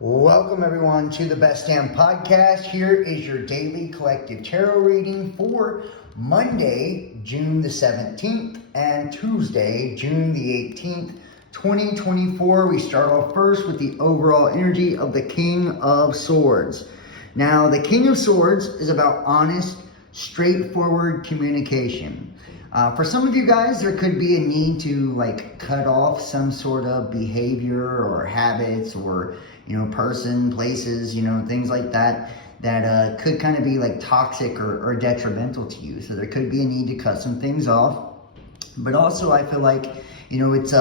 Welcome everyone to the Best Damn Podcast. Here is your daily collective tarot reading for Monday, June the 17th and Tuesday, June the 18th, 2024. We start off first with the overall energy of the King of Swords. Now, the King of Swords is about honest, straightforward communication. For some of you guys, there could be a need to cut off some sort of behavior or habits or person, places, things like that could kind of be toxic or detrimental to you. So there could be a need to cut some things off. But also I feel like, it's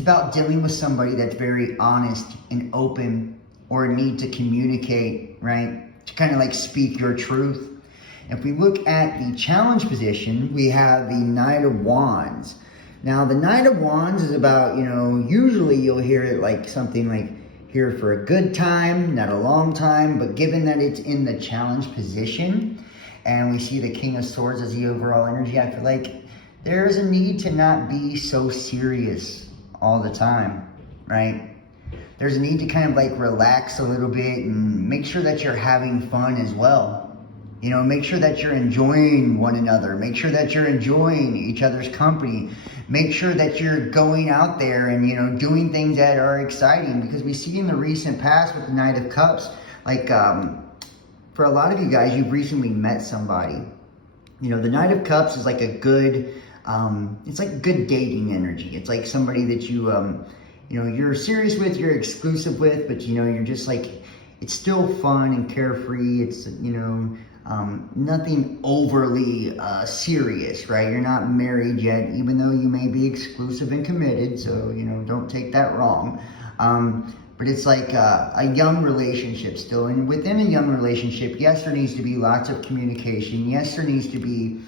about dealing with somebody that's very honest and open, or a need to communicate, right? To kind of speak your truth. If we look at the challenge position, we have the Knight of Wands. Now, the Knight of Wands is about, usually you'll hear it something like here for a good time, not a long time, but given that it's in the challenge position, and we see the King of Swords as the overall energy, I feel like there's a need to not be so serious all the time, right? There's a need to kind of relax a little bit and make sure that you're having fun as well. Make sure that you're enjoying one another. Make sure that you're enjoying each other's company. Make sure that you're going out there and, doing things that are exciting. Because we see in the recent past with the Knight of Cups, for a lot of you guys, you've recently met somebody. The Knight of Cups is like a good, it's like good dating energy. It's like somebody that you're serious with, you're exclusive with, but, you're just it's still fun and carefree. It's, nothing overly serious, right? You're not married yet, even though you may be exclusive and committed, so, don't take that wrong. But it's like a young relationship still. And within a young relationship, yes, there needs to be lots of communication. Yes, there needs to be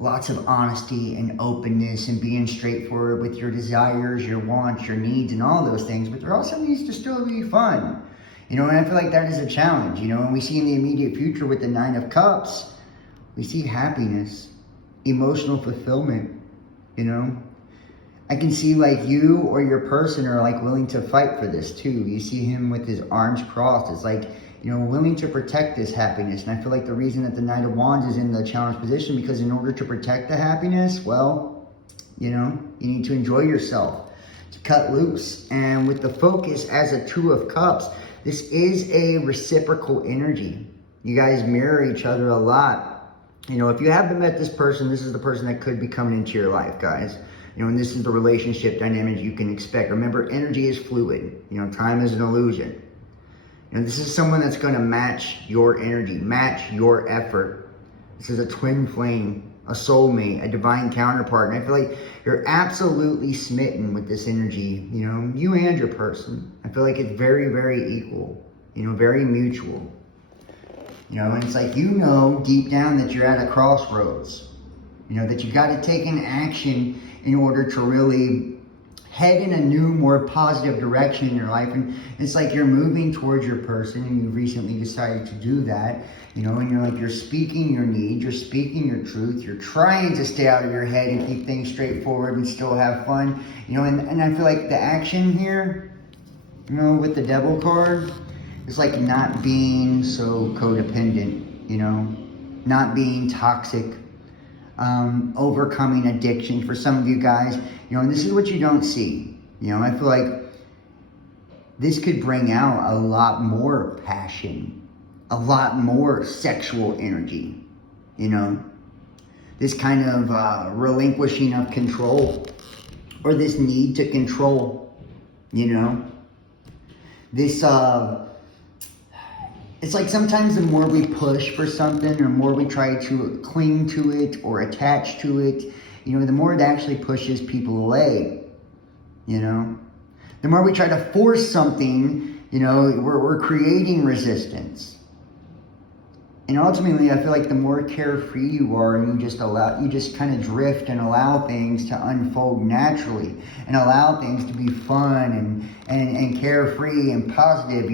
lots of honesty and openness and being straightforward with your desires, your wants, your needs, and all those things. But there also needs to still be fun. And I feel like that is a challenge, and we see in the immediate future with the Nine of Cups, we see happiness, emotional fulfillment, I can see you or your person are willing to fight for this too. You see him with his arms crossed. It's willing to protect this happiness. And I feel like the reason that the Knight of Wands is in the challenge position, because in order to protect the happiness, well, you need to enjoy yourself, to cut loose. And with the focus as a Two of Cups, this is a reciprocal energy. You guys mirror each other a lot. If you haven't met this person, this is the person that could be coming into your life, guys. And this is the relationship dynamic you can expect. Remember, energy is fluid. Time is an illusion. This is someone that's going to match your energy, match your effort. This is a twin flame, a soulmate, a divine counterpart. And I feel like you're absolutely smitten with this energy, you and your person. I feel like it's very, very equal, very mutual. And it's deep down that you're at a crossroads, that you got to take an action in order to really head in a new, more positive direction in your life. And it's you're moving towards your person, and you recently decided to do that, and you're speaking your need, you're speaking your truth, you're trying to stay out of your head and keep things straightforward and still have fun, and I feel like the action here, with the Devil card, is not being so codependent, not being toxic, overcoming addiction for some of you guys, and this is what you don't see. I feel like this could bring out a lot more passion, a lot more sexual energy, this kind of relinquishing of control, or this need to control, this it's sometimes the more we push for something, or more we try to cling to it or attach to it, the more it actually pushes people away, The more we try to force something, we're creating resistance. And ultimately, I feel like the more carefree you are, and you just kind of drift and allow things to unfold naturally, and allow things to be fun and carefree and positive,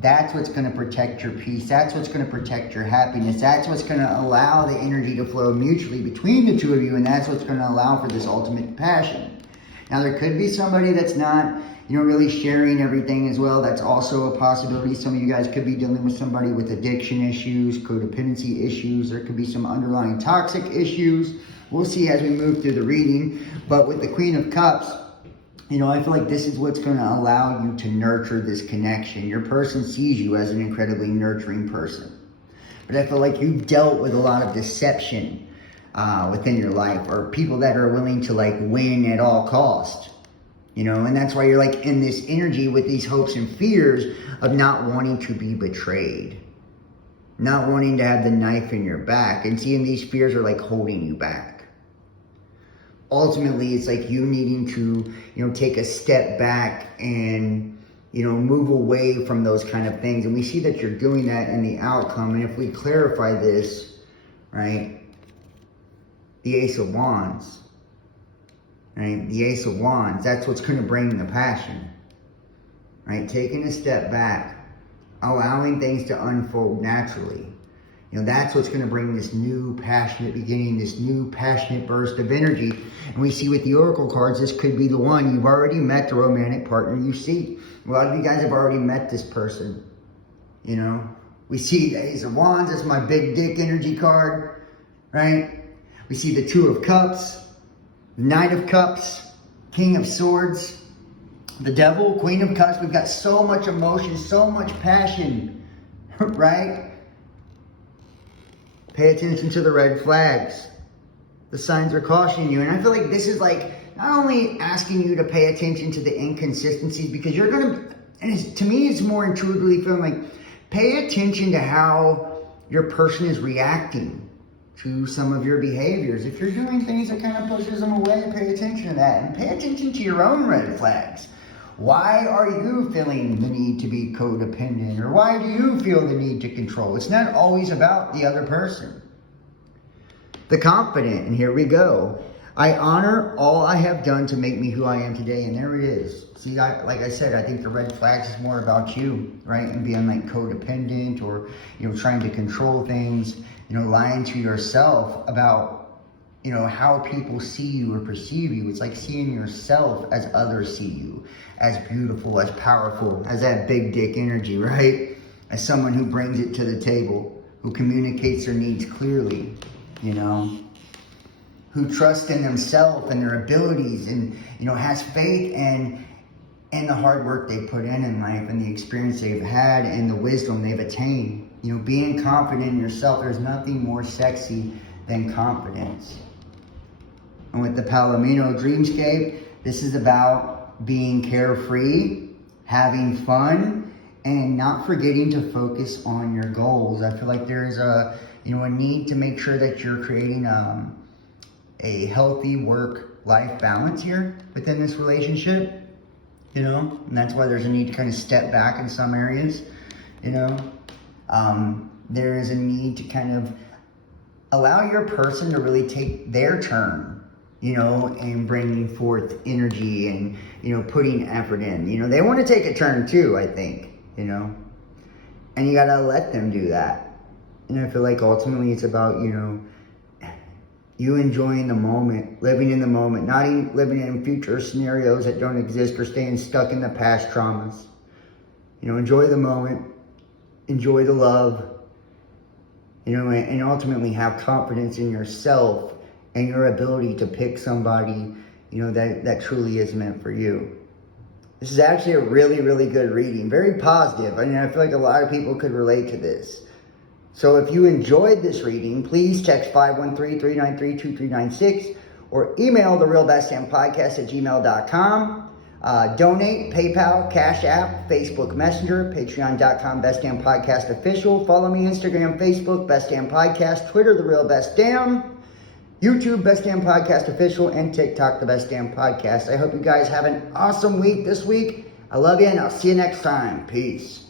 that's what's going to protect your peace. That's what's going to protect your happiness. That's what's going to allow the energy to flow mutually between the two of you, and that's what's going to allow for this ultimate passion. Now, there could be somebody that's not, really sharing everything as well. That's also a possibility. Some of you guys could be dealing with somebody with addiction issues, codependency issues. There could be some underlying toxic issues. We'll see as we move through the reading. But with the Queen of Cups, I feel like this is what's going to allow you to nurture this connection. Your person sees you as an incredibly nurturing person. But I feel like you've dealt with a lot of deception within your life, or people that are willing to win at all cost. And that's why you're in this energy with these hopes and fears of not wanting to be betrayed. Not wanting to have the knife in your back. And seeing these fears are holding you back. Ultimately, it's you needing to, take a step back and, move away from those kind of things. And we see that you're doing that in the outcome. And if we clarify this, right, the Ace of Wands. Right? The Ace of Wands, that's what's going to bring the passion. Right? Taking a step back, allowing things to unfold naturally. That's what's going to bring this new passionate beginning, this new passionate burst of energy. And we see with the Oracle cards, this could be the one. You've already met the romantic partner you seek. A lot of you guys have already met this person. We see the Ace of Wands, that's my big dick energy card. Right? We see the Two of Cups. Knight of Cups, King of Swords, the Devil, Queen of Cups. We've got so much emotion, so much passion, right? Pay attention to the red flags. The signs are cautioning you. And I feel like this is not only asking you to pay attention to the inconsistencies, because you're going to, and to me it's more intuitively feeling pay attention to how your person is reacting to some of your behaviors. If you're doing things that kind of pushes them away, pay attention to that. And pay attention to your own red flags. Why are you feeling the need to be codependent? Or why do you feel the need to control? It's not always about the other person. The Confident, and here we go. I honor all I have done to make me who I am today. And there it is. See, like I said, I think the red flags is more about you, right? And being codependent, or, trying to control things. Lying to yourself about, how people see you or perceive you. It's like seeing yourself as others see you, as beautiful, as powerful, as that big dick energy, right? As someone who brings it to the table, who communicates their needs clearly, who trusts in themselves and their abilities, and, has faith and the hard work they put in life, and the experience they've had, and the wisdom they've attained. Being confident in yourself, there's nothing more sexy than confidence. And with the Palomino Dreamscape, this is about being carefree, having fun, and not forgetting to focus on your goals. I feel like there's a need to make sure that you're creating a healthy work-life balance here within this relationship. And that's why there's a need to kind of step back in some areas, There is a need to kind of allow your person to really take their turn, and bringing forth energy and, putting effort in. They want to take a turn too, I think, and you got to let them do that. And I feel like ultimately it's about, you enjoying the moment, living in the moment, not even living in future scenarios that don't exist, or staying stuck in the past traumas. Enjoy the moment, enjoy the love, and ultimately have confidence in yourself and your ability to pick somebody, that truly is meant for you. This is actually a really, really good reading. Very positive. I feel like a lot of people could relate to this. So if you enjoyed this reading, please text 513-393-2396 or email therealbestdampodcast@gmail.com. Donate, PayPal, Cash App, Facebook Messenger, Patreon.com, Best Damn Podcast Official. Follow me, Instagram, Facebook, Best Damn Podcast, Twitter, The Real Best Damn, YouTube, Best Damn Podcast Official, and TikTok, The Best Damn Podcast. I hope you guys have an awesome week this week. I love you, and I'll see you next time. Peace.